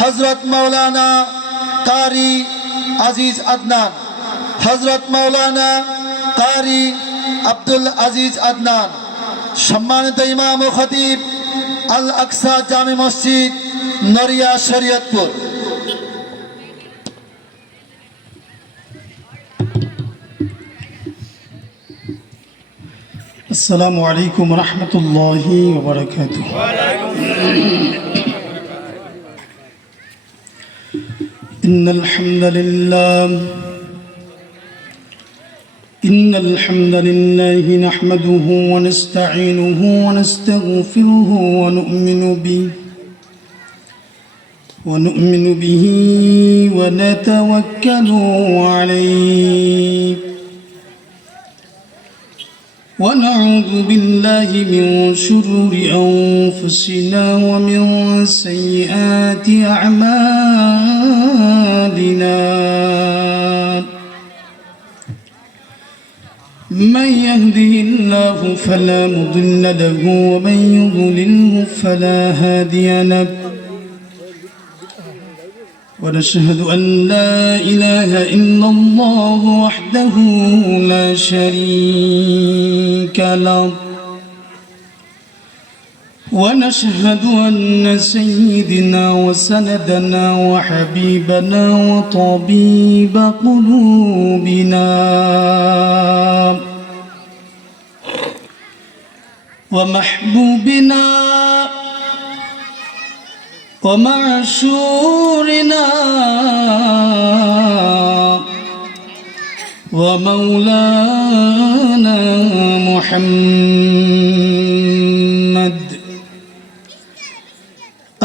হযরত মাওলানা কারি আজিজ আদনান, হযরত মাওলানা কারি আব্দুল আজিজ আদনান, সম্মানিত ইমাম ও খতিব আল আকসা জামে মসজিদ নড়িয়া শরীয়তপুর। السلام عليكم ورحمة الله وبركاته. إن الحمد لله نحمده ونستعينه ونستغفره ونؤمن به ونتوكل عليه ونعوذ بالله من شرور أنفسنا ومن سيئات أعمالنا. من يهده الله فلا مضل له ومن يضلله فلا هادي له. ونشهد أن لا إله إلا الله وحده لا شريك له. ونشهد أن سيدنا وسندنا وحبيبنا وطبيب قلوبنا ومحبوبنا ومعشورنا ومولانا محمد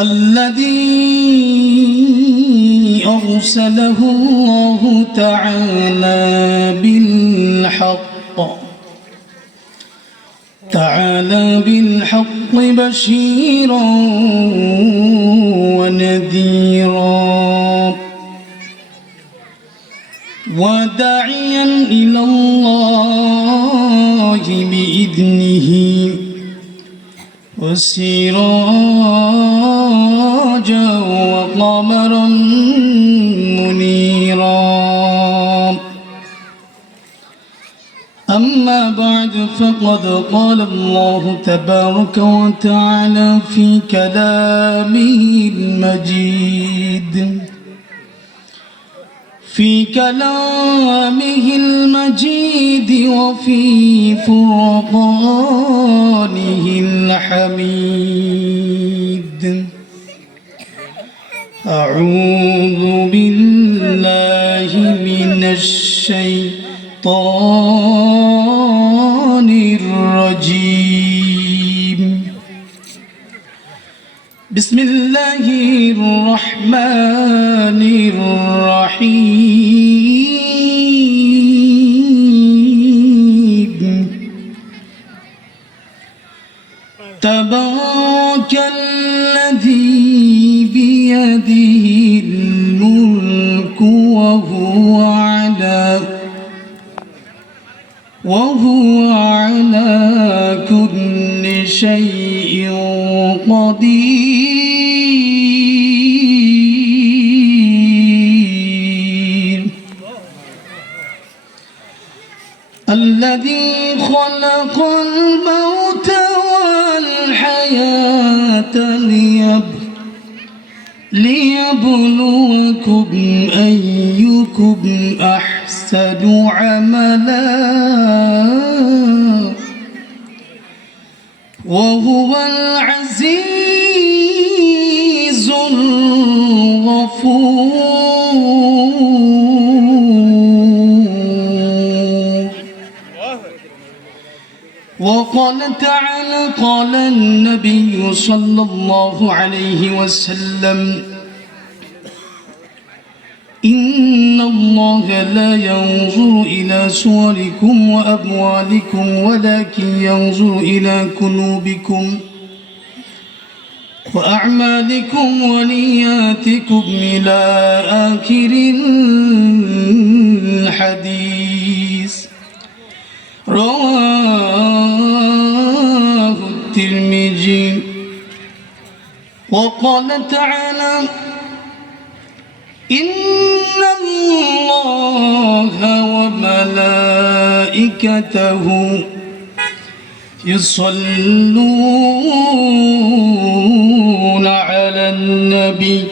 الذي أرسله الله تعالى بالحق بشيرا ونذيرا وداعيا إلى الله بإذنه وسراجا وقمرا منيرا. أما بعد فقد قال الله تبارك وتعالى في كلامه المجيد وفي فرقانه الحميد. أعوذ بالله من الشيطان الرجيم. بسم الله الرحمن الرحيم. تبارك الذي بيده الملك وهو على كل شيء قدير. الذي خلق الموت والحياة ليبلوكم أيكم أحسن عملا وهو العزيز الغفور. وقال تعالى قال النبي صلى الله عليه وسلم إن الله لا ينظر إلى صوركم وأموالكم ولكن ينظر إلى قلوبكم وأعمالكم ونياتكم إلى آخر الحديث. رواه الترمذي. وقال تعالى إن الله وملائكته يصلون على النبي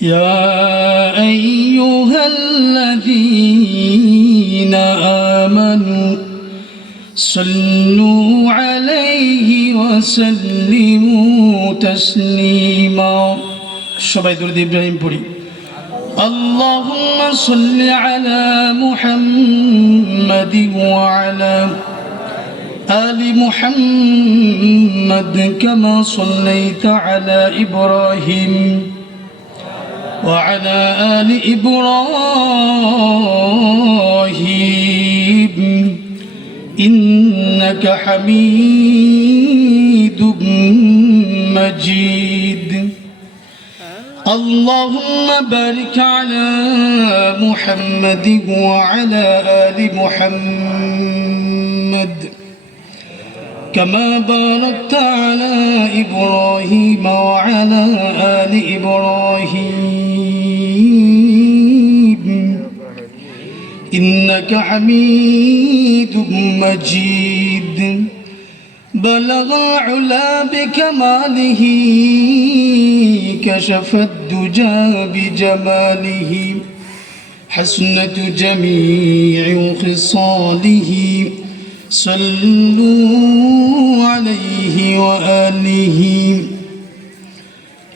يا أيها الذين آمنوا صلوا عليه وسلموا تسليما সবাই দরুদ ইব্রাহিম পড়ি اللهم صل على محمد وعلى آل محمد كما صليت على إبراهيم وعلى آل إبراهيم إنك حميد مجيد اللهم بارك على محمد وعلى آل محمد كما باركت على إبراهيم وعلى آل إبراهيم إنك حميد مجيد بلغ العلا بكماله كشف الدجى بجماله حسنة جميع خصاله صلوا عليه وآله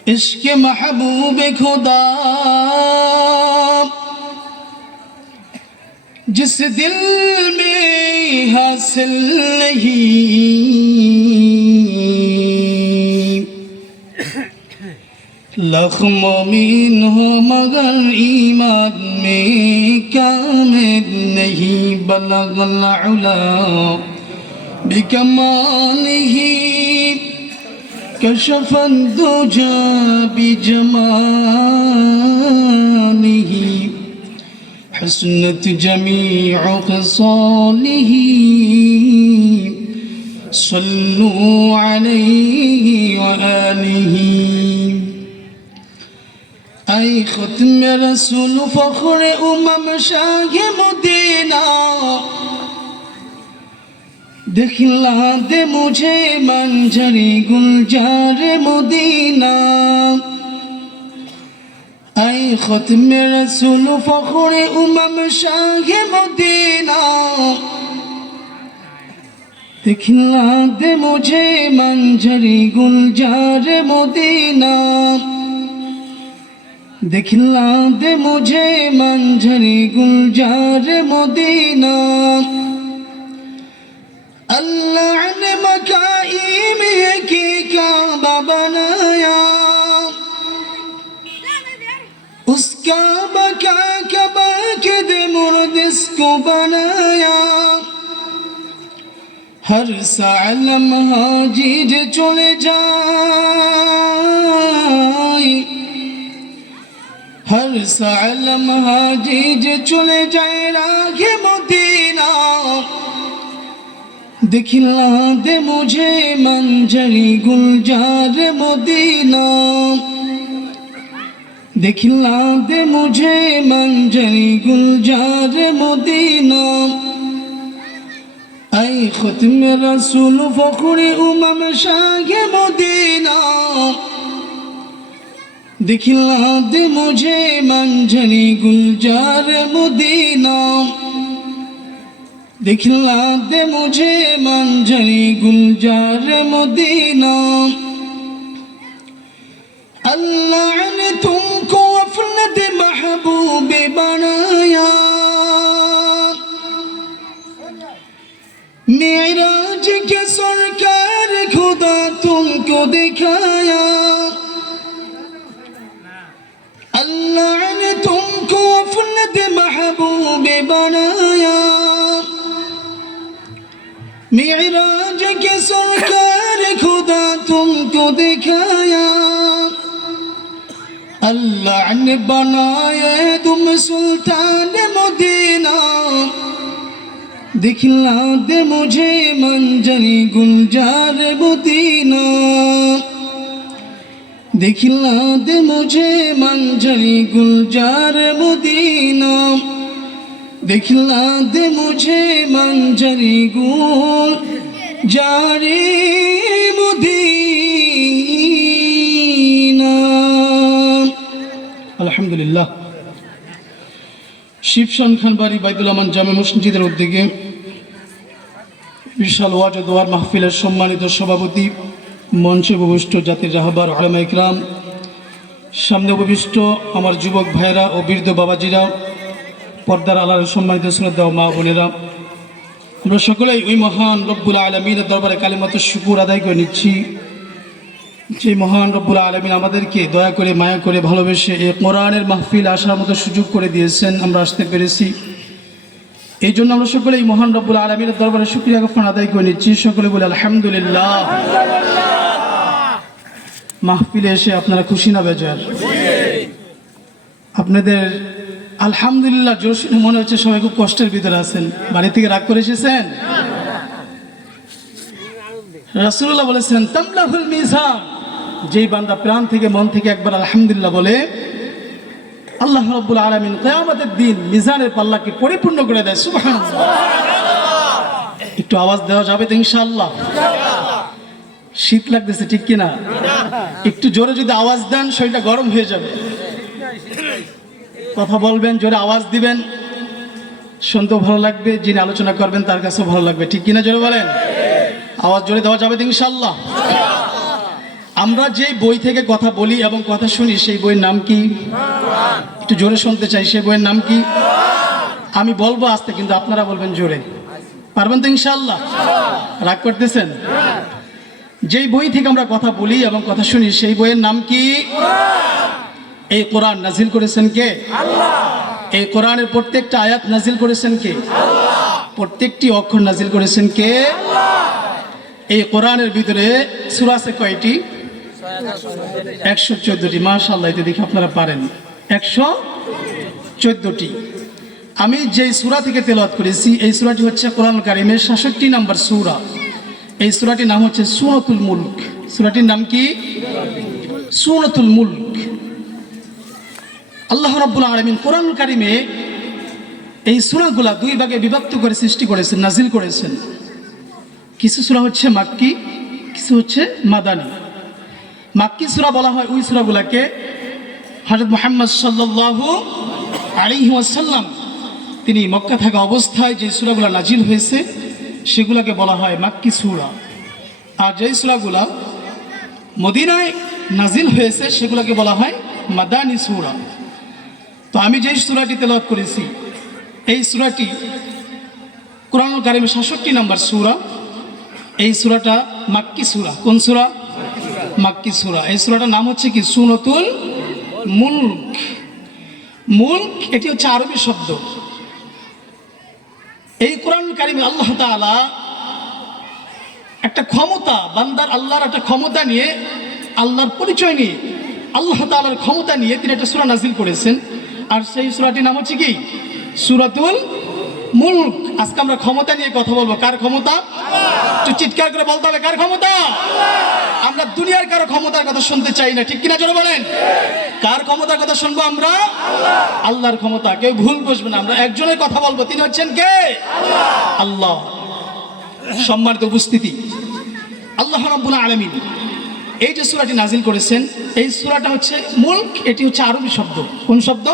عشق محبوب خدا जिस दिल में हासिल नहीं लाख मोमिन हो मगर ईमान में कामिल नहीं बलगल उला बिकमालिही कशफ दुजा बिजमालिही حسنت جميع خصاله صلوا عليه وآله أي ختم رسول فخر شاه مدینہ دکھلا دے مجھے منظری گلزار مدینہ أي ختم رسول فخر شاه مدینہ دکھلا دے مجھے منظری گلزار مدینہ دکھلا دے مجھے منظری گلزار مدینہ اللہ نے مکائی میں کی کعبہ بنایا اس کعبہ کا کعبہ کے دے مرد اس کو بنایا ہر سالم حاجی چلے جائے ہر سالم حاجی چلے جائے راہ مدینہ دکھلا دے مجھے منظری گلزار مدینہ دکھلا دے مجھے منظری گلزار مدینہ اے ختم رسول فخر شاہ مدینہ دکھلا دے مجھے منظری گلزار مدینہ دکھلا دے مجھے منظری گلزار مدینہ اللہ نے تم کو اپنے محبوب بنایا معراج کے سرکار خدا تم کو دکھایا اللہ نے تم کو اپنے محبوب بنایا معراج کے سرکار خدا تم کو دکھایا اللہ نے بنایا تم سلطان مدینہ دکھلا دے مجھے منظری گلزار مدینہ दिखला दे मुझे मंजरी गुलजार मदीना दिखला दे मुझे मंजरी गुलजारे मदीना। আলহামদুলিল্লাহ। শিবশান খানবাড়ি বাইতুল আমান জামে মসজিদের উদ্যোগে বিশাল ওয়াজ ও দোয়ার মাহফিলের সম্মানিত সভাপতি, মঞ্চে উপবিষ্ট জাতির রাহবার উলামা ইকরাম, সামনে উপবিষ্ট আমার যুবক ভাইয়েরা ও বৃদ্ধ বাবাজিরা, পর্দার আলার সম্মানিত শ্রদ্ধা ও মা বোনেরা, আমরা সকলেই ওই মহান রব্বুল আলমিনের দরবারে কালিমাতুশ শুকুর আদায় করে নিচ্ছি যে মহান রব্বুল আলমিন আমাদেরকে দয়া করে মায়া করে ভালোবেসে এই কোরআনের মাহফিল আসার মতো সুযোগ করে দিয়েছেন, আমরা আসতে পেরেছি। এই জন্য আমরা সকলে এই মহান রব্বুল আলমিনের দরবারে শুকরিয়া জ্ঞাপন আদায় করে নিচ্ছি। সকলে বলে আলহামদুলিল্লাহ। মাহফিলে এসে আপনারা খুশি না বেজার? আপনাদের আলহামদুলিল্লাহ জোর শুনে মনে হচ্ছে সবাই খুব কষ্টের ভিতরে আছেন। বাড়ি থেকে রাগ করে এসেছেন? রাসূলুল্লাহ বলেছেন তামলাহুল মিজান, যেই বান্দা প্রাণ থেকে মন থেকে একবার আলহামদুলিল্লাহ বলে, আল্লাহ রাব্বুল আলামিন কিয়ামতের দিন মিজানের পাল্লাকে পরিপূর্ণ করে দেয়। সুবহানাল্লাহ। একটু আওয়াজ দেওয়া যাবে তো ইনশাআল্লাহ? শীত লাগতেছে ঠিক কিনা? একটু জোরে যদি আওয়াজ দেন শরীরটা গরম হয়ে যাবে। কথা বলবেন, জোরে আওয়াজ দিবেন, শুনতেও ভালো লাগবে, যিনি আলোচনা করবেন তার কাছেও ভালো লাগবে, ঠিক কিনা? জোরে বলেন। আওয়াজ জোরে দেওয়া যাবে তো ইনশাআল্লাহ? আমরা যে বই থেকে কথা বলি এবং কথা শুনি সেই বইয়ের নাম কি? একটু জোরে শুনতে চাই। সেই বইয়ের নাম কি? আমি বলবো আস্তে, কিন্তু আপনারা বলবেন জোরে। পারবেন তো ইনশাআল্লাহ? রাগ করতেছেন? যেই বই থেকে আমরা কথা বলি এবং কথা শুনি সেই বইয়ের নাম কি? এই কোরআন নাজিল করেছেন কে? আল্লাহ। এই কোরআনের প্রত্যেকটা আয়াত নাজিল করেছেন কে? আল্লাহ। প্রত্যেকটি অক্ষর নাজিল করেছেন কে? আল্লাহ। এই কোরআনের ভিতরে সূরা আছে কয়টি? 114টি। মাশাআল্লাহ, এতে দেখি আপনারা পারেন। 114টি। আমি যেই সূরা থেকে তেলাওয়াত করেছি এই সূরাটি হচ্ছে কোরআন কারীমের 66 নম্বর সূরা। এই সূরাটির নাম হচ্ছে সূরাতুল মুলক। সূরাটির নাম কি? সূরাতুল মুলক। আল্লাহ রাব্বুল আলামিন কোরআন কারীমে এই সূরাগুলা দুই ভাগে বিভক্ত করে সৃষ্টি করেছেন, নাজিল করেছেন। কিছু সূরা হচ্ছে মাক্কি, কিছু হচ্ছে মাদানী। মাক্কি সূরা বলা হয় ওই সূরাগুলাকে হযরত মুহাম্মদ সাল্লাল্লাহু আলাইহি ওয়াসাল্লাম তিনি মক্কা থাকা অবস্থায় যে সূরাগুলা নাজিল হয়েছে সেগুলোকে বলা হয় মাক্কি সূরা। আর যেই সূরাগুলা মদিনায় নাজিল হয়েছে সেগুলোকে বলা হয় মাদানী সূরা। তো আমি যেই সূরাটি তেলাওয়াত করেছি এই সূরাটি কোরআনুল কারীমের 66 নম্বর সূরা। এই সূরাটা মাক্কি সূরা। কোন সূরা? মাক্কি সূরা। এই সূরাটার নাম হচ্ছে কি? সূরাতুল মুলক। মুলক এটি হচ্ছে আরবি শব্দ। এই কোরআন কারীমে আল্লাহ তাআলা একটা ক্ষমতা, বান্দার আল্লাহর একটা ক্ষমতা নিয়ে, আল্লাহর পরিচয় নিয়ে, আল্লাহ তাআলার ক্ষমতা নিয়ে তিনি একটা সূরা নাজিল করেছেন। আর সেই সূরাটির নাম হচ্ছে কি? সূরাতুল মুলক। আজকে আমরা ক্ষমতা নিয়ে কথা বলবো। কার ক্ষমতা? একটু চিৎকার করে বলতে হবে, কার ক্ষমতা? আমরা দুনিয়ার কারো ক্ষমতার কথা শুনতে চাই না, ঠিক কিনা? জোরে বলেন। কার ক্ষমতার কথা শুনবো আমরা? আল্লাহর ক্ষমতা। কেউ ভুল বুঝবে না, আমরা একজনের কথা বলবো, তিনি হচ্ছেন কে? আল্লাহ। সম্মানিত উপস্থিতি, আল্লাহ রাব্বুল আলামিন এই যে সূরাটি নাজিল করেছেন এই সূরাটা হচ্ছে মুলক। এটি হচ্ছে আরবি শব্দ। কোন শব্দ?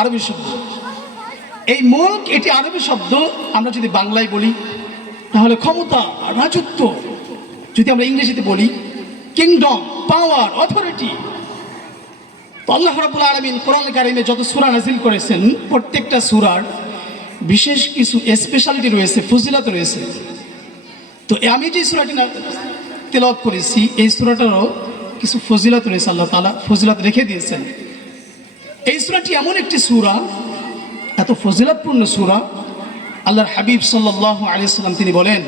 আরবি শব্দ। এই মুলক এটি আরবি শব্দ। আমরা যদি বাংলায় বলি তাহলে ক্ষমতা, রাজত্ব। যদি আমরা ইংরেজিতে বলি কিংডম, পাওয়ার, অথরিটি। তো আল্লাহ রাব্বুল আলামিন কোরআন কারীমে যত সূরা নাজিল করেছেন প্রত্যেকটা সূরার বিশেষ কিছু স্পেশালিটি রয়েছে, ফজিলত রয়েছে। তো আমি যে সূরাটি তেলাওয়াত করেছি এই সূরাটারও কিছু ফজিলত রয়েছে। আল্লাহ তাআলা ফজিলত রেখে দিয়েছেন। এই সূরাটি এমন একটি সূরা, এত ফজিলতপূর্ণ সূরা, আল্লাহর হাবিব সাল্লাল্লাহু আলাইহি ওয়াসাল্লাম তিনি বলেন,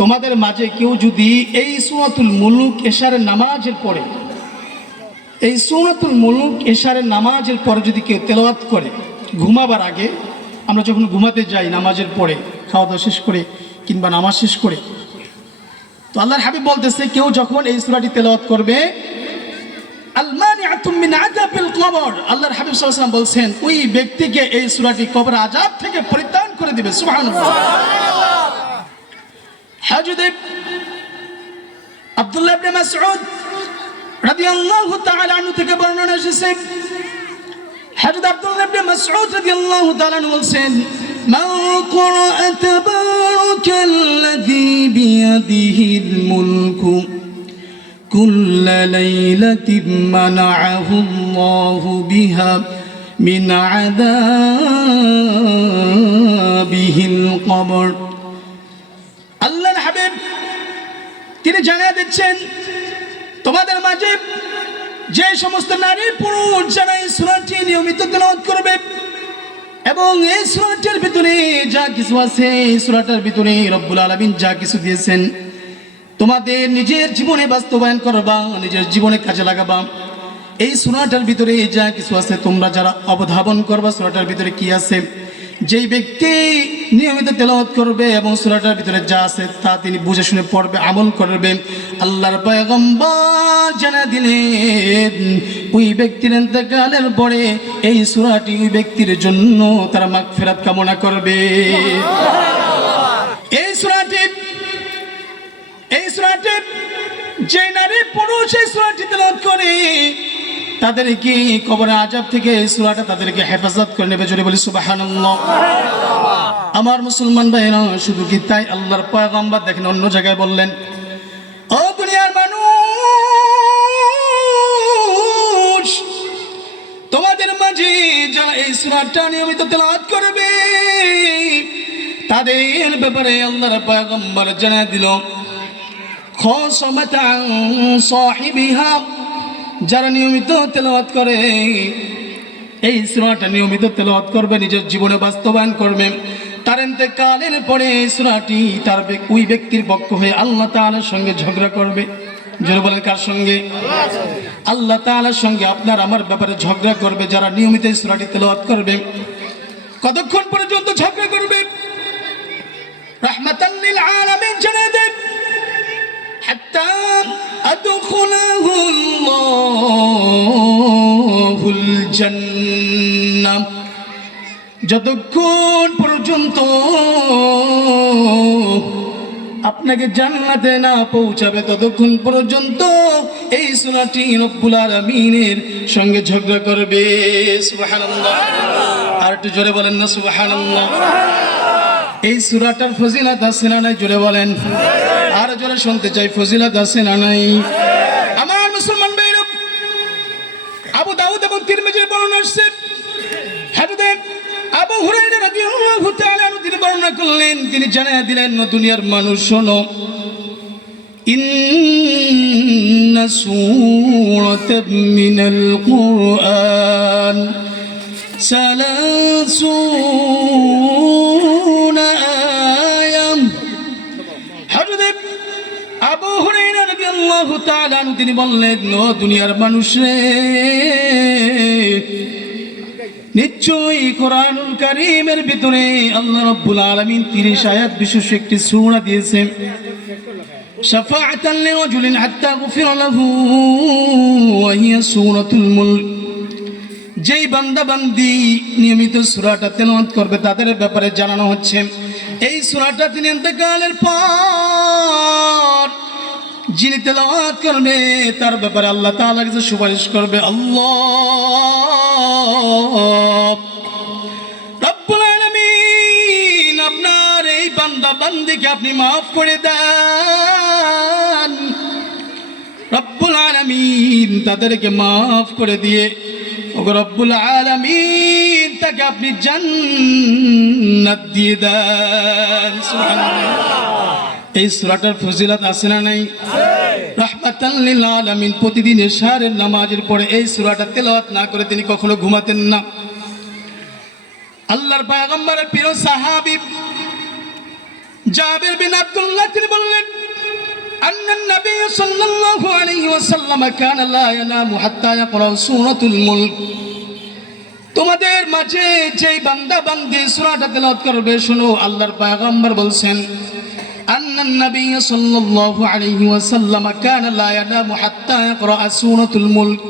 তোমাদের মাঝে কেউ যদি এই সূরাতুল মুলক এশারের নামাজের পরে, এই সূরাতুল মুলক এশারের নামাজের পরে যদি কেউ তেলাওয়াত করে ঘুমাবার আগে, আমরা যখন ঘুমাতে যাই নামাজের পরে, খাওয়া দাওয়া শেষ করে কিংবা নামাজ শেষ করে, তো আল্লাহর হাবিব বলতেছে কেউ যখন এই সূরাটি তেলাওয়াত করবে আল মানিআতু মিন আযাবিল কবর, আল্লাহর হাবিব সাল্লাল্লাহু আলাইহি ওয়াসাল্লাম বলছেন ওই ব্যক্তিকে এই সূরাটি কবর আযাব থেকে পরিত্রাণ করে দিবে। সুবহানাল্লাহ। হযরত আব্দুল্লাহ ইবনে মাসউদ রাদিয়াল্লাহু তাআলা আনহু থেকে বর্ণনা এসেছে, হযরত আব্দুল্লাহ ইবনে মাসউদ রাদিয়াল্লাহু তাআলা আনহু বলছেন, মান ক্বারাআ তাবারাকাল্লাযী বিয়াদিহিল মুলকু কুল্লা লাইলাতিন মানাআহুল্লাহু বিহা মিন আযাবিহিল কবর। আল্লাহর হাবিব তিনি জানিয়ে দিচ্ছেন, তোমাদের মাঝে যে সমস্ত নারী পুরুষ যারা এই সূরাটি নিয়মিত তেলাওয়াত করবে এবং এই সূরাটির ভিতরে যা কিছু আছে, এই সূরাটার ভিতরে রব্বুল আলামিন যা কিছু দিয়েছেন তোমাদের নিজের জীবনে বাস্তবায়ন করবা, নিজের জীবনে কাজে লাগাবা। এই সূরাটার ভিতরে যা কিছু আছে তোমরা যারা অবধাবন করবা সূরাটার ভিতরে কি আছে, যেই ব্যক্তি নিয়মিত তেলাওয়াত করবে এবং সূরাটার ভিতরে যা আছে তা তিনি বুঝে শুনে পড়বে, আমল করবে, আল্লাহর পয়গম্বর জানা দিলেন ওই ব্যক্তির ইন্তেকালের পরে এই সূরাটি ওই ব্যক্তির জন্য তারা মাগফিরাত কামনা করবে। এই সূরাটি যে নারী পুরুষ এই সূরাটি তেলাওয়াত করে তাদেরকে কবরের আযাব থেকে এই সূরাটা তাদেরকে হেফাজত করে নেবে। জোরে বলি সুবহানাল্লাহ। আমার মুসলমান ভাইরা, শুধু কি তাই, আল্লাহর পয়গম্বর দেখেন অন্য জায়গায় বললেন, ও দুনিয়ার মানুষ, তোমাদের মাঝে যারা এই সূরাটা নিয়মিত তেলাওয়াত করবে তাদের ব্যাপারে আল্লাহর পয়গম্বর জানিয়ে দিল, খাসামাতান সাহিবিহা, যারা নিয়মিত তেলাওয়াত করে এই সূরাটা নিয়মিত তেলাওয়াত করবে, নিজের জীবনে বাস্তবায়ন করবে, তার ইন্তেকালের পরে এই সূরাটি তার ওই ব্যক্তির পক্ষ হয়ে আল্লাহ তাআলার সঙ্গে ঝগড়া করবে। যারা বলেন কার সঙ্গে? আল্লাহ তাআলার সঙ্গে আপনার আমার ব্যাপারে ঝগড়া করবে যারা নিয়মিত এই সূরাটি তেলাওয়াত করবে। কতক্ষণ পর্যন্ত ঝগড়া করবে? রাহমাতাল লিল আলামিন জানিয়ে দেন, হাত্তা আদখুলাহুল্লাহুল জান্নাহ, যতক্ষণ পর্যন্ত আপনাকে জান্নাতে না পৌঁছাবে ততক্ষণ পর্যন্ত এই সূরাটি রব্বুল আলামিনের সঙ্গে ঝগড়া করবে। সুবহানাল্লাহ। আর একটু জোরে বলেন না সুবহানাল্লাহ। এই সূরাটার ফজিলত আছে না নাই? জোরে বলেন। আর জোরে শুনতে চাই, ফজিলত আছে না নাই? আমার মুসলমান ভাইরা, আবু দাউদ এবং তিরমিজির বর্ণনা আসছে, হযরত আবু হুরায়রা রাদিয়াল্লাহু তাআলা আনহু তিনি বর্ণনা করলেন, তিনি জানিয়ে দিলেন, দুনিয়ার মানুষ শোনো, ইন্না সূরাতাম মিনাল কুরআন সালাসুনা আয়া। হযরত আবু হুরায়রা রাদিয়াল্লাহু তাআলা আনহু তিনি বললেন, ও দুনিয়ার মানুষ রে, নিশ্চয়ই কোরআনুল কারীমের ভিতরে আল্লাহ রাব্বুল আলামিন 30 আয়াত বিশিষ্ট একটি সূরা দিয়েছেন, শাফাআতান লিরাজুলিন হাত্তা গুফিরা লাহু ওয়া হিয়া সূরাতুল মুলক। যেই বান্দা বান্দি নিয়মিত সূরাটা তেলাওয়াত করবে তাদের ব্যাপারে জানানো হচ্ছে এই সূরাটা তিনি ইন্তেকালের পর যিনি তেলাওয়াত করবে তার ব্যাপারে আল্লাহ তাআলা কাছে সুপারিশ করবে, আল্লাহ রব্বুল আলামিন আপনার এই বান্দা বান্দিকে আপনি মাফ করে দেন। রব্বুল আলামিন তাদেরকে মাফ করে দিয়ে রব্বুল আলামিন তাকে আপনি জান্নাত দিয়ে দেন। সুবহানাল্লাহ। এই সূরাটার ফজিলত আছে না নাই? রাহমাতাল লিল আলামিন প্রতিদিন ইশারের নামাজের পরে এই সূরাটা তেলাওয়াত না করে তিনি কখনো ঘুমাতেন না। আল্লাহর পয়গম্বরের প্রিয় সাহাবী জাবির বিন আব্দুল্লাহ তিনি বললেন, আন্নান নবী সাল্লাল্লাহু আলাইহি ওয়াসাল্লাম কানা লা ইয়ানামু হাত্তা ইয়াকরা সূরাতুল মুলক। তোমাদের মাঝে যেই বান্দা বান্দি সূরাটা তেলাওয়াত করবে, শোনো আল্লাহর পয়গম্বর বলছেন, আন্নান নবী সাল্লাল্লাহু আলাইহি ওয়াসাল্লাম কানা লা ইয়ানামু হাত্তা ইয়াকরা সূরাতুল মুলক।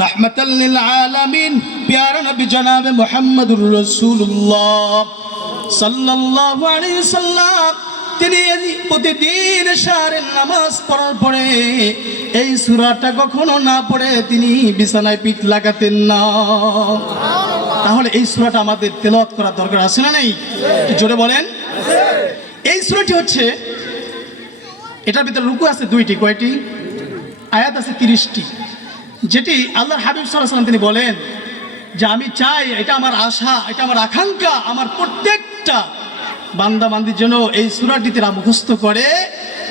रहमतल लिल आलमीन प्यारा नबी जनाब मुहम्मदुर रसूलुल्लाह সাল্লাল্লাহু আলাইহি সাল্লাম তিনি প্রতিদিন শাহরের নামাজ পড়ার পরে এই সূরাটা কখনো না পড়ে তিনি বিছানায় পিঠ লাগাতেন না। তাহলে এই সূরাটা আমাদের তেলাওয়াত করা দরকার আছে না নেই? জোরে বলেন। এই সূরাটি হচ্ছে, এটার ভিতরে রুকু আছে দুইটি, কয়টি? আয়াত আছে 30টি, যেটি আল্লাহর হাবিব সাল্লাল্লাহু আলাইহি ওয়াসাল্লাম তিনি বলেন যে আমি চাই, এটা আমার আশা, এটা আমার আকাঙ্ক্ষা, আমার প্রত্যেকটা বান্দা বান্দির জন্য এই সূরাটি তারা মুখস্থ করে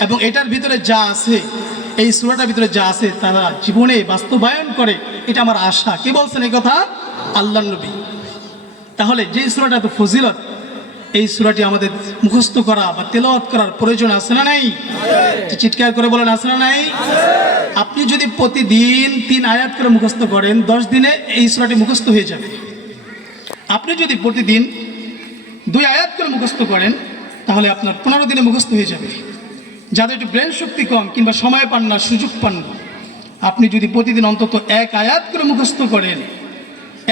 এবং এটার ভিতরে যা আছে, এই সূরাটার ভিতরে যা আছে তারা জীবনে বাস্তবায়ন করে, এটা আমার আশা। কে বলছেন এই কথা? আল্লাহর নবী। তাহলে যে সূরাটা তো ফজিলত, এই সূরাটি আমাদের মুখস্থ করা বা তেলাওয়াত করার প্রয়োজন আছে না নাই? চিৎকার করে বলেন, আছে না নাই? আপনি যদি প্রতিদিন 3 আয়াত করে মুখস্থ করেন, 10 দিনে এই সূরাটি মুখস্থ হয়ে যাবে। আপনি যদি প্রতিদিন 2 আয়াত করে মুখস্থ করেন, তাহলে আপনার 15 দিনে মুখস্থ হয়ে যাবে। যাদের একটু ব্রেন শক্তি কম কিংবা সময় পান না, সুযোগ পান না, আপনি যদি প্রতিদিন অন্তত 1 আয়াত করে মুখস্থ করেন,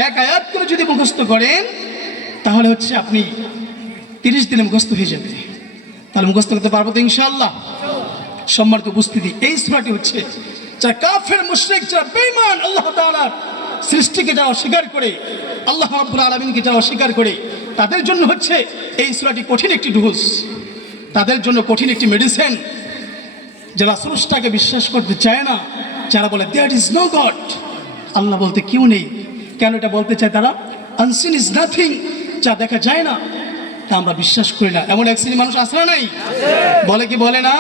1 আয়াত করে যদি মুখস্থ করেন, তাহলে হচ্ছে আপনি 30 দিনে মুখস্থ হয়ে যাবে। তাহলে মুখস্থ করতে পারবো তো ইনশাআল্লাহ? সম্মানিত উপস্থিতি, এই সূরাটি হচ্ছে যারা কাফের, মুশরিক, যারা বেঈমান, আল্লাহ তাআলার সৃষ্টিকে যারা অস্বীকার করে, আল্লাহ রাব্বুল আলামিনকে যারা অস্বীকার করে, তাদের জন্য হচ্ছে এই সূরাটি কঠিন একটি ডোজ, তাদের জন্য কঠিন একটি মেডিসিন। যারা স্রষ্টাকে বিশ্বাস করতে চায় না, যারা বলে দেয়ার ইজ নো গড, আল্লাহ বলতে কেউ নেই, কেন এটা বলতে চায় তারা? আনসিন ইজ নাথিং, যা দেখা যায় না তা আমরা বিশ্বাস করি না। এমন এক শ্রেণীর মানুষ আছে না নাই? বলে কি বলে না?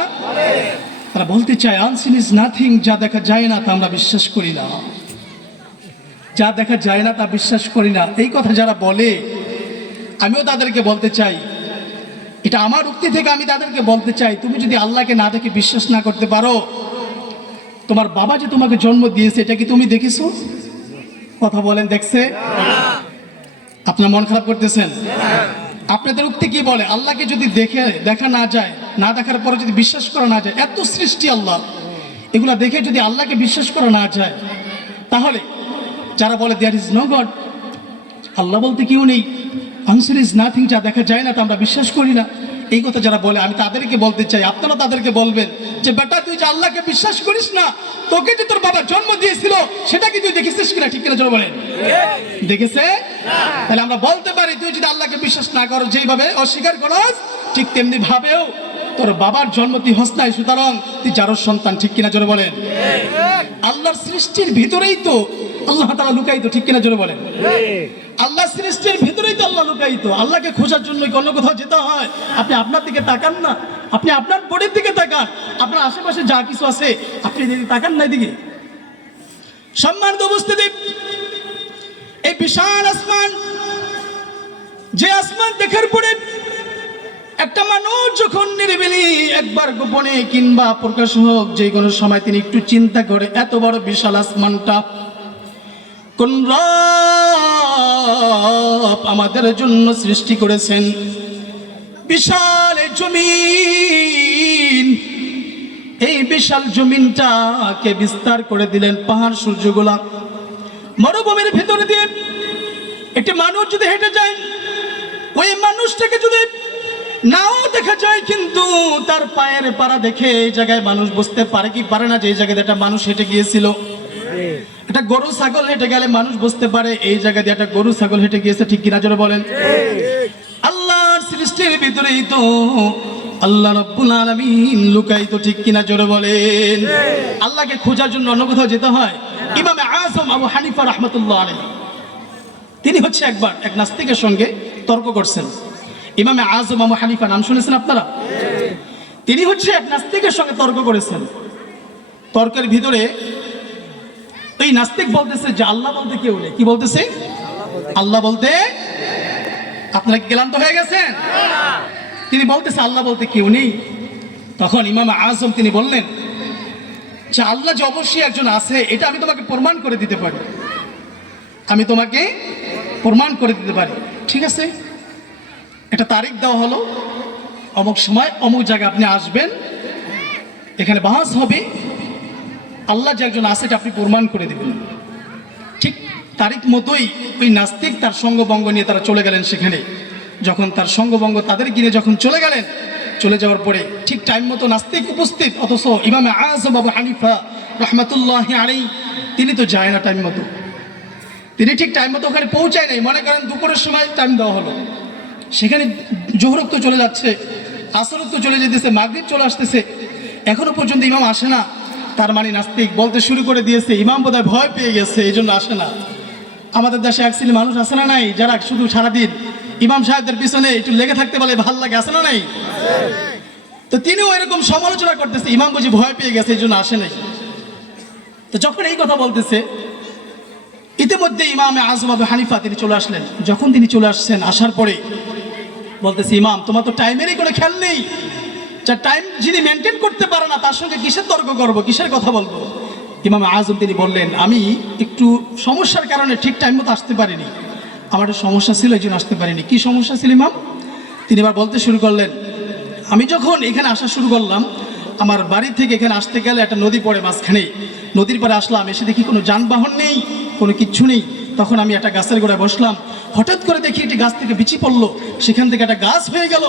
তারা বলতে চায় আনসিন ইজ নাথিং, যা দেখা যায় না তা আমরা বিশ্বাস করি না, যা দেখা যায় না তা বিশ্বাস করি না। এই কথা যারা বলে, আমিও তাদেরকে বলতে চাই, এটা আমার উক্তি থেকে আমি তাদেরকে বলতে চাই, তুমি যদি আল্লাহকে না দেখে বিশ্বাস না করতে পারো, তোমার বাবা যে তোমাকে জন্ম দিয়েছে এটা কি তুমি দেখেছো? কথা বলেন, দেখছে? আপনার মন খারাপ করতেছেন? আপনাদের উক্তি কি বলে? আল্লাহকে যদি দেখা না যায়, না দেখার পরে যদি বিশ্বাস করা না যায়, এত সৃষ্টি আল্লাহ, এগুলা দেখে যদি আল্লাহকে বিশ্বাস করা না যায়, তাহলে যারা বলে দেয়ার ইজ নো গড, আল্লাহ বলতে কেউ নেই, আনসার ইজ নাথিং, যা দেখা যায় না তা আমরা বিশ্বাস করি না, এই কথা যারা বলে, আমি তাদেরকে বলতে চাই, আপনারা তাদেরকে বলবেন যে বেটা, তুই যে আল্লাহকে বিশ্বাস করিস না, তোকে যে তোর বাবা জন্ম দিয়েছিল সেটা কি তুই দেখেছিস কিনা? ঠিক কিনা জোরে বলেন। দেখেছে? তাহলে আমরা বলতে পারি, তুই যদি আল্লাহকে বিশ্বাস না করো, যেইভাবে অস্বীকার করস, ঠিক তেমনি ভাবেও তোর বাবার জন্ম তুই হস নাই, সুতরাং তুই যারোর সন্তান। ঠিক কিনা জোরে বলেন। আল্লাহর সৃষ্টির ভিতরেই তো আল্লাহ তাআলা লুকায়িত। ঠিক কিনা জোরে বলেন। আল্লাহ সৃষ্টির ভিতরেই তো আল্লাহ লুকায়িত। আল্লাহকে খোঁজার জন্য অন্য কোথাও যেতে হয়? আপনি আপনার দিকে তাকান না, আপনি আপনার বোর্ডের দিকে তাকান, আপনার আশেপাশে যা কিছু আছে আপনি এদিকে তাকান না, এদিকে। সম্মানিত উপস্থিতি, এই বিশাল আসমান, যে আসমান দেখার পরে একটা মানুষ যখন নিরিবিলি একবার গোপনে কিংবা প্রকাশ হোক, যে কোনো সময় তিনি একটু চিন্তা করে, এত বড় বিশাল আসমানটা কোন রব আমাদের জন্য সৃষ্টি করেছেন? বিশাল জমিন, এই বিশাল জমিনটাকে বিস্তার করে দিলেন পাহাড় সূর্যগুলা। মরুভূমির ভিতরে দিয়ে একটি মানুষ যদি হেঁটে যায়, ওই মানুষটাকে যদি নাও দেখা যায়, কিন্তু তার পায়ের পাড়া দেখে এই জায়গায় মানুষ বুঝতে পারে কি পারে না যে এই জায়গায় একটা মানুষ হেঁটে গিয়েছিল? একটা গরু ছাগল হেঁটে গেলে মানুষ বুঝতে পারে এই জায়গা দিয়ে একটা গরু ছাগল হেঁটে গিয়েছে। ঠিক কিনা জোরে বলেন। আল্লাহর সৃষ্টির ভিতরেই তো আল্লাহ রাব্বুল আলামিন লুকায়িত। ঠিক কিনা জোরে বলেন। আল্লাহকে খোঁজার জন্য অন্য কোথাও যেতে হয়? ইমামে আযম আবু হানিফা রাহমাতুল্লাহ আলাইহি, তিনি হচ্ছে একবার এক নাস্তিকের সঙ্গে তর্ক করছেন। ইমামে আযম আবু হানিফা নাম শুনেছেন আপনারা? তিনি হচ্ছে এক নাস্তিকের সঙ্গে তর্ক করেছেন। তর্কের ভিতরে এই নাস্তিক বলতেছে যে আল্লাহ বলতে কেউ নেই। কি বলতেছে? আল্লাহ বলতে। আপনারা কি ক্লান্ত হয়ে গেছেন? তিনি বলতেছে আল্লাহ বলতে কেউ নেই। তখন ইমাম আযম তিনি বললেন যে আল্লাহ যে অবশ্যই একজন আছে, এটা আমি তোমাকে প্রমাণ করে দিতে পারি, আমি তোমাকে প্রমাণ করে দিতে পারি। ঠিক আছে, একটা তারিখ দেওয়া হলো, অমুক সময় অমুক জায়গায় আপনি আসবেন, এখানে বাহাস হবে, আল্লাহ যে একজন আছে এটা আপনি প্রমাণ করে দেবেন। তারিখ মতোই ওই নাস্তিক তার সঙ্গবঙ্গ নিয়ে তারা চলে গেলেন সেখানে। যখন তার সঙ্গবঙ্গ তাদের গিয়ে যখন চলে গেলেন, চলে যাওয়ার পরে ঠিক টাইম মতো নাস্তিক উপস্থিত, অথচ ইমামে আযম আবু হানিফা রাহমাতুল্লাহি আলাইহি তিনি তো যায় না টাইম মতো, তিনি ঠিক টাইম মতো ওখানে পৌঁছায় নাই। মনে করেন দুপুরের সময় টাইম দেওয়া হলো, সেখানে জোহরক তো চলে যাচ্ছে, আসরক তো চলে যেতেছে, মাগরিব চলে আসতেছে, এখনো পর্যন্ত ইমাম আসে না। তার মানে নাস্তিক বলতে শুরু করে দিয়েছে ইমাম বোধহয় ভয় পেয়ে গেছে, এই জন্য আসে না। আমাদের দেশে এক শ্রেণীর মানুষ আছে না নাই, যারা শুধু সারাদিন ইমাম সাহেবদের পিছনে একটু লেগে থাকতে বলে ভাল লাগে, আছে না নাই? তো তিনিও এরকম সমালোচনা করতেছে, ইমাম বুঝি ভয় পেয়ে গেছে এই জন্য আসে নাই। তো যখন এই কথা বলতেছে, ইতিমধ্যে ইমামে আযম আবু হানিফা তিনি চলে আসলেন। যখন তিনি চলে আসছেন, আসার পরে বলতেছে, ইমাম তোমার তো টাইমেরই কোনো খেয়াল নেই, যা টাইম যিনি মেনটেন করতে পারে না তার সঙ্গে কিসের তর্ক করবো, কিসের কথা বলবো? ইমামে আযম তিনি বললেন, আমি একটু সমস্যার কারণে ঠিক টাইম মতো আসতে পারিনি, আমার একটা সমস্যা ছিল এই জন্য আসতে পারিনি। কি সমস্যা ছিল ইমাম? তিনি এবার বলতে শুরু করলেন, আমি যখন এখানে আসা শুরু করলাম, আমার বাড়ি থেকে এখানে আসতে গেলে একটা নদী পড়ে মাঝখানে, নদীর পরে আসলাম, এসে দেখি কোনো যানবাহন নেই, কোনো কিচ্ছু নেই। তখন আমি একটা গাছের গোড়ায় বসলাম, হঠাৎ করে দেখি একটি গাছ থেকে বিচি পড়লো, সেখান থেকে একটা গাছ হয়ে গেল।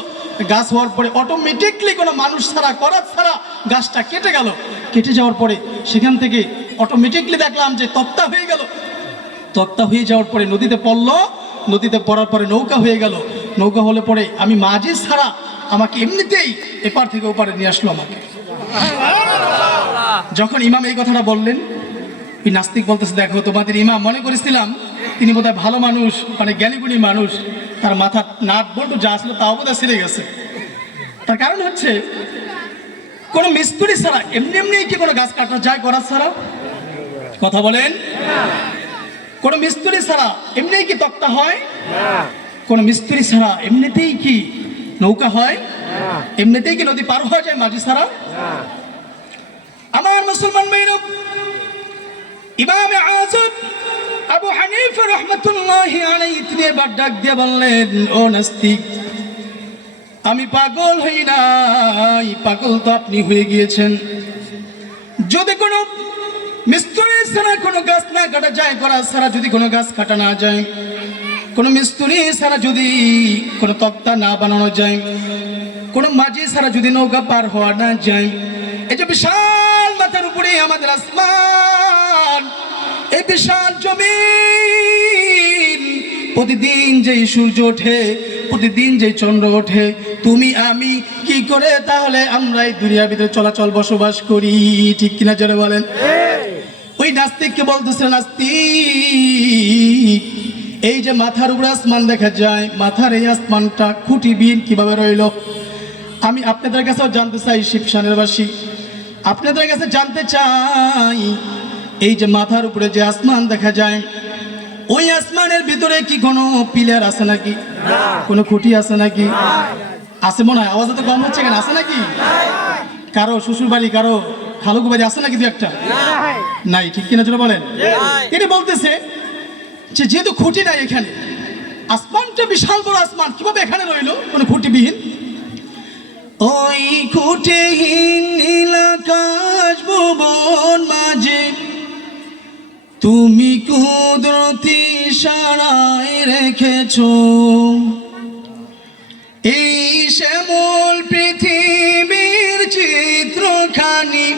গাছ হওয়ার পরে অটোমেটিকলি কোনো মানুষ ছাড়া, করার ছাড়া গাছটা কেটে গেল। কেটে যাওয়ার পরে সেখান থেকে অটোমেটিকলি দেখলাম যে তক্তা হয়ে গেল। তক্তা হয়ে যাওয়ার পরে নদীতে পড়লো, নদীতে পড়ার পরে নৌকা হয়ে গেল। নৌকা হলে পরে আমি মাঝি ছাড়া আমাকে এমনিতেই এপার থেকে ওপারে নিয়ে আসলো আমাকে। যখন ইমাম এই কথাটা বললেন, এই নাস্তিক বলতেছে, দেখো তোমাদের ইমাম মনে করেছিলাম তিনি বোধহয় ভালো মানুষ, মানে জ্ঞানীগুণী মানুষ, তার মাথার নাট বল্টু যা ছিল তাও বোধহয় ছিঁড়ে গেছে। তার কারণ হচ্ছে কোনো মিস্ত্রি ছাড়া এমনি এমনি কি কোনো গাছ কাটা যায় করার ছাড়া? কথা বলেন। কোনো মিস্ত্রি ছাড়া এমনি কি তক্তা হয়? কোনো মিস্ত্রি ছাড়া এমনিতেই কি নৌকা হয়? এমনিতেই কি নদী পার হওয়া যায় মাঝি ছাড়া? আমার মুসলমান ভাইরা, ইমামে আযম আবু হানিফা রাহমাতুল্লাহি আলাইহি তিনি এবার ডাক দিয়ে বললেন, ও নাস্তিক, আমি পাগল হই নাই, পাগল তো আপনি হয়ে গিয়েছেন। যদি কোনো মিস্ত্রি ছাড়া কোনো গাছ না কাটা যায়, করা ছাড়া যদি কোনো গাছ কাটা না যায়, কোনো মিস্ত্রি ছাড়া যদি কোনো তক্তা না বানানো যায়, কোনো মাঝি ছাড়া যদি নৌকা পার হওয়া না যায়, এই যে বিশাল মাথার উপরে আমাদের আসমান, এই বিশাল জমিন, প্রতিদিন যেই সূর্য ওঠে, প্রতিদিন যেই চন্দ্র ওঠে, তুমি আমি কি করে তাহলে আমরা এই দুনিয়ার ভিতরে চলাচল বসবাস করি? ঠিক কিনা জোরে বলেন। ওই নাস্তিককে বলতেছে, নাস্তিক, এই যে মাথার উপরে আসমান দেখা যায়, মাথার এই আসমানটা খুঁটিবিহীন কিভাবে রইল? আমি আপনাদের কাছেও জানতে চাই, শিবশানের বাসী, আপনাদের কাছে জানতে চাই, এই যে মাথার উপরে যে আসমান দেখা যায়, ওই আসমানের ভিতরে কি কোনো পিলার আছে নাকি? কোনো খুঁটি আছে নাকি? আছে মনে হয়, আওয়াজ তো কম হচ্ছে কেন? আছে নাকি? কারো শ্বশুর বাড়ি, কারো খালুকু বাড়ি আছে নাকি দু একটা? নাই। ঠিক কিনা জোরে বলেন। তিনি বলতেছে যে যেহেতু খুঁটি নাই এখানে, আসমানটা বিশাল বড় আসমান কিভাবে এখানে রইল কোনো খুঁটিবিহীন? ওই খুঁটিহীন নীল আকাশ ভুবন মাঝে তুমি কুদরতি ইশারায় রেখেছো এই শ্যামল পৃথিবীর চিত্রখানি,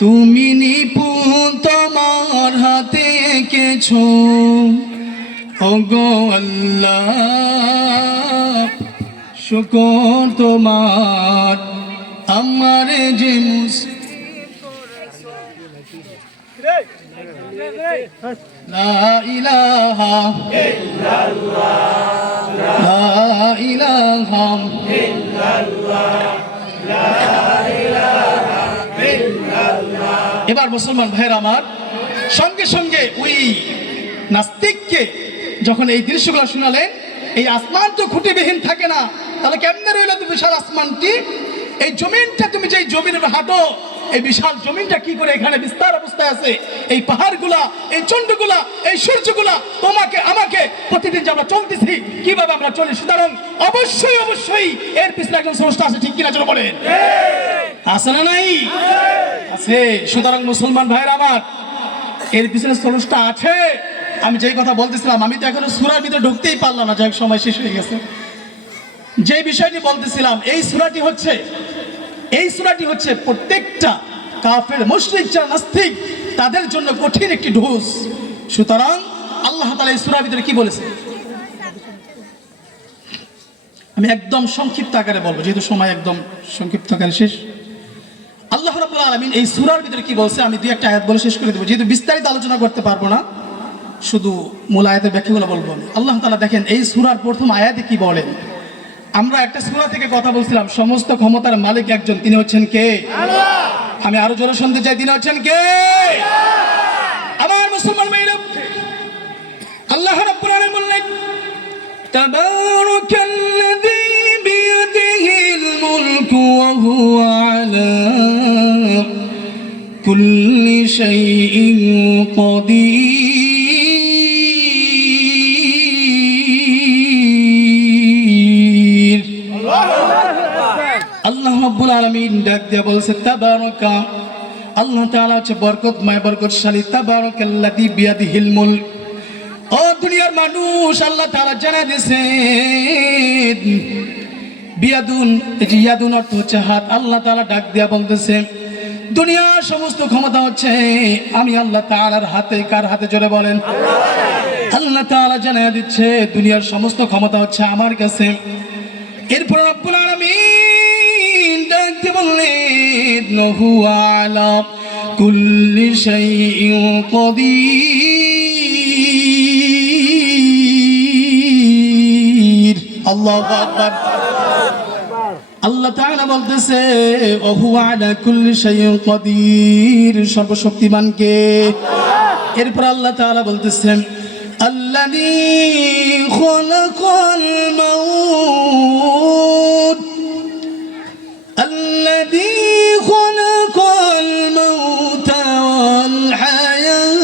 তুমি নিপুণ তোমার হাতে এঁকেছো। ওগো আল্লাহ, শুকর তোমার, আমারে যে লা ইলাহা ইল্লাল্লাহ, লা ইলাহা ইল্লাল্লাহ, লা ইলাহা ইল্লাল্লাহ। এবার মুসলমান ভাইরা আমার, সঙ্গে সঙ্গে ওই নাস্তিককে যখন এই দৃশ্যগুলো শোনালেন, এই আসমান তো খুঁটিবিহীন থাকে না, তাহলে কেমনে রইল তো বিশাল আসমানটি? এই জমিনটা, তুমি যে জমিনের হাঁটো, এই বিশাল জমিনটা কি করে এখানে বিস্তার অবস্থায় আছে? এই পাহাড়গুলা, এই চন্ডগুলা, এই সূর্যগুলা, তোমাকে আমাকে প্রতিদিন যে আমরা চলতেছি, কিভাবে আমরা চলি? সুতরাং অবশ্যই অবশ্যই এর পিছনে একজন স্রষ্টা আছে। ঠিক কিনা চলো বলেন, আছে না নাই? আছে। সুতরাং মুসলমান ভাইরা আমার, এর পিছনে স্রষ্টা আছে, আমি যেই কথা বলতেছিলাম, আমি তো এখনো সূরার ভিতরে ঢুকতেই পারলাম না, যাই হোক সময় শেষ হয়ে গেছে। যে বিষয়টি বলতেছিলাম, এই সূরাটি হচ্ছে প্রত্যেকটা কাফের, মুশরিক, যারা নাস্তিক, তাদের জন্য কঠিন একটি ঢোস। সুতরাং আল্লাহ তাআলা এই সূরার ভিতরে কি বলেছে আমি একদম সংক্ষিপ্ত আকারে বলবো, যেহেতু সময় একদম সংক্ষিপ্ত আকারে শেষ। আল্লাহ রাব্বুল আলামিন এই সূরার ভিতরে কি বলছে আমি দুই একটা আয়াত বলে শেষ করে দেবো, যেহেতু বিস্তারিত আলোচনা করতে পারবো না, শুধু মূল আয়াতের ব্যাখ্যাগুলো বলবো আমি। আল্লাহ তাআলা দেখেন এই সূরার প্রথম আয়াতে কি বলেন। আমরা একটা সূরা থেকে কথা বলছিলাম, সমস্ত ক্ষমতার মালিক একজন, তিনি হচ্ছেন কে? আল্লাহ। আমি আরো জোরে শুনতে চাই, তিনি হচ্ছেন কে? আমার মুসলমান ভাইরা, আল্লাহ রাব্বুল আলামিন বললেন তাবারাকাল্লাযী বিয়াদিহিল মুলকু ওয়া হুয়া আলা কুল্লি শাইইন কাদির। আল্লাহ রাব্বুল আলামিন ডাক দিয়ে বলছে তাবারাকা, আল্লাহ তাআলা হচ্ছে বরকতময়, বরকতশালী। তাবারাকাল্লাযী বিয়াদিহিল মুলক, ও দুনিয়ার মানুষ, আল্লাহ তাআলা জানাই দিয়েছেন বিয়াদুন, এই যে ইয়াদুন অর্থ হচ্ছে হাত। আল্লাহ তাআলা ডাক দিয়া বলতেছে দুনিয়ার সমস্ত ক্ষমতা হচ্ছে আমি আল্লাহ তাআলার হাতে। কার হাতে? জোরে বলেন। আল্লাহ তাআলা জানাই দিচ্ছে দুনিয়ার সমস্ত ক্ষমতা হচ্ছে আমার কাছে। এরপর রব্বুল আলামিন ডাক দিয়ে বললেন হুয়া আলা কুল্লি শাইইন কাদির। আল্লাহু আকবার। আল্লাহ তাআলা বলতেছে ওয়া হুয়া আলা কুল্লি শাইইন কাদির, সর্বশক্তিমান কে? এরপর আল্লাহ তাআলা বলতেছেন আল্লাযী খালাকাল মাউত, আল্লাযী খালাকাল মাউতা ওয়াল হায়াত।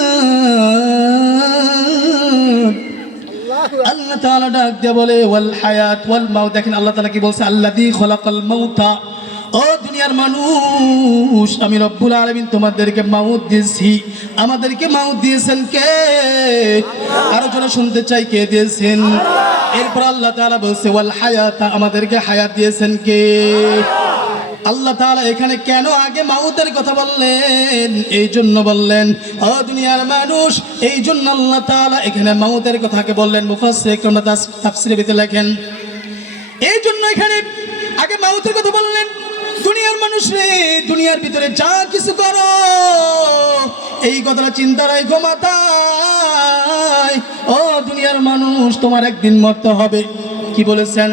আল্লাহ তাআলা ডাক দিয়ে বলে ওয়াল হায়াত ওয়াল মাউত। দেখেন আল্লাহ তাআলা কি বলছে, আল্লাযী খালাকাল মাউতা, ও দুনিয়ার মানুষ, আমি রব্বুল আলামিন তোমাদেরকে মাউত দিয়েছি। আমাদেরকে মাউত দিয়েছেন কে? আরো জোরে শুনতে চাই, কে দিয়েছেন? এরপর আল্লাহ তাআলা বলছে ওয়াল হায়াত, আমাদেরকে হায়াত দিয়েছেন কে? আল্লাহ তাআলা এখানে কেন আগে মাউতের কথা বললেন? এই জন্য বললেন ও দুনিয়ার মানুষ, এই জন্য আল্লাহ তাআলা এখানে মাউতের কথাকে বললেন। মুফাসসিররা তাফসীরে ভিতরে লেখেন এই জন্য এখানে আগে মাউতের কথা বললেন। দুনিয়ার মানুষ রে, দুনিয়ার ভিতরে যা কিছু করো এই কথাটা চিন্তা রাখো মাথায়। ও দুনিয়ার মানুষ, তোমার একদিন মরতে হবে। কি বলেছেন?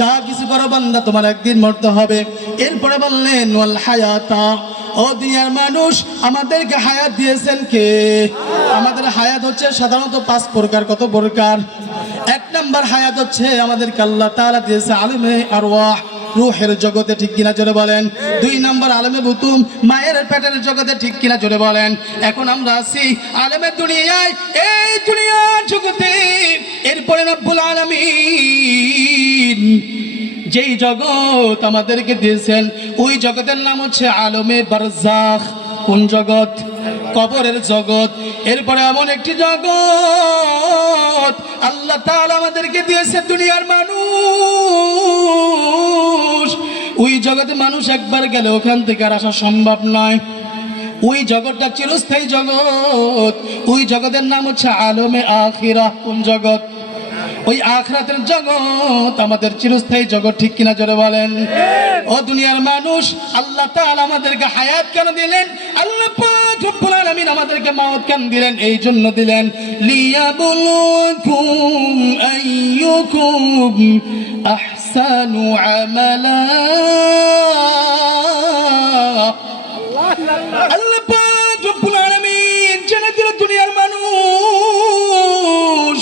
যা কিছু করো বান্দা, তোমার একদিন মরতে হবে। এরপরে বললেন ওয়াল হায়াতা, ও দুনিয়ার মানুষ, আমাদেরকে হায়াত দিয়েছেন কে? আমাদের হায়াত হচ্ছে সাধারণত 5 প্রকার। কত প্রকার? 1 নাম্বার হায়াত হচ্ছে আমাদেরকে আল্লাহ তাআলা দিয়েছে আলেমে আরওয়াহ, রূহের জগতে, ঠিক কিনা জোরে বলেন। 2 নাম্বার আলেমে বুতুম, মায়ের পেটের জগতে, ঠিক কিনা জোরে বলেন। এখন আমরা আছি আলেমের দুনিয়ায়, এই দুনিয়ার জগতে। এরপরে রব্বুল আলামিন যেই জগৎ আমাদেরকে দিয়েছেন ওই জগতের নাম হচ্ছে আলমে বারজাখ। কোন জগৎ? কবরের জগৎ। এরপরে এমন একটি জগৎ আল্লাহ তাআলা আমাদেরকে দিয়েছে দুনিয়ার মানুষ। ওই জগতে মানুষ একবার গেলে ওখান থেকে আর আসা সম্ভব নয়। ওই জগৎটা চিরস্থায়ী জগৎ। ওই জগতের নাম হচ্ছে আলমে আখিরাহ। কোন জগৎ? ওই আখিরাতের জগৎ আমাদের চিরস্থায়ী জগৎ, ঠিক কিনা জোরে বলেন। ও দুনিয়ার মানুষ, আল্লাহ তাআলা আমাদেরকে হায়াত কেন দিলেন? আল্লাহ পাক রব্বুল আলামিন আমাদেরকে মাউত কেন দিলেন? এই জন্য দিলেন লিয়াবলুকুম আইয়ুকুম আহসানু আমালা। আল্লাহ পাক রব্বুল আলামিন জেনে দিলেন দুনিয়ার মানুষ,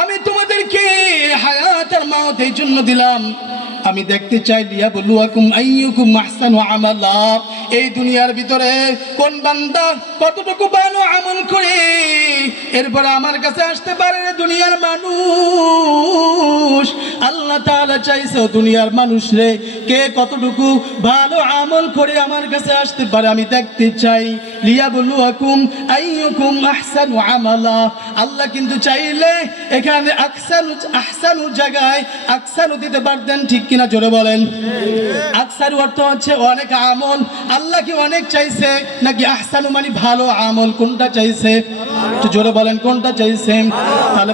আমি তোমাদেরকে হায়াত আর মাউত এই জন্য দিলাম, আমি দেখতে চাই লিয়াবলুয়াকুম আইয়ুকুম আহসানু আমালা। এই দুনিয়ার ভিতরে কোন বান্দা কতটুকু ভালো আমল করে, এরপরে আমার কাছে আসতে পারে দুনিয়ার মানুষ। আল্লাহ তাআলা চাইছে দুনিয়ার মানুষ রে কে কতটুকু ভালো আমল করে আমার কাছে আসতে পারে আমি দেখতে চাই। লিয়াবলুয়াকুম আইয়ুকুম আহসানু আমালা। আল্লাহ কিন্তু চাইলে এখানে আহসানু জায়গায় আকসারু দিতে পারতেন, ঠিক কিনা জোরে বলেন। আকসারু অর্থ হচ্ছে অনেক আমল। আল্লাহ কি অনেক চাইছে নাকি আহসানু মানে ভালো আমল, কোনটা চাইছে? একটু জোরে বলেন কোনটা চাইছে। তাহলে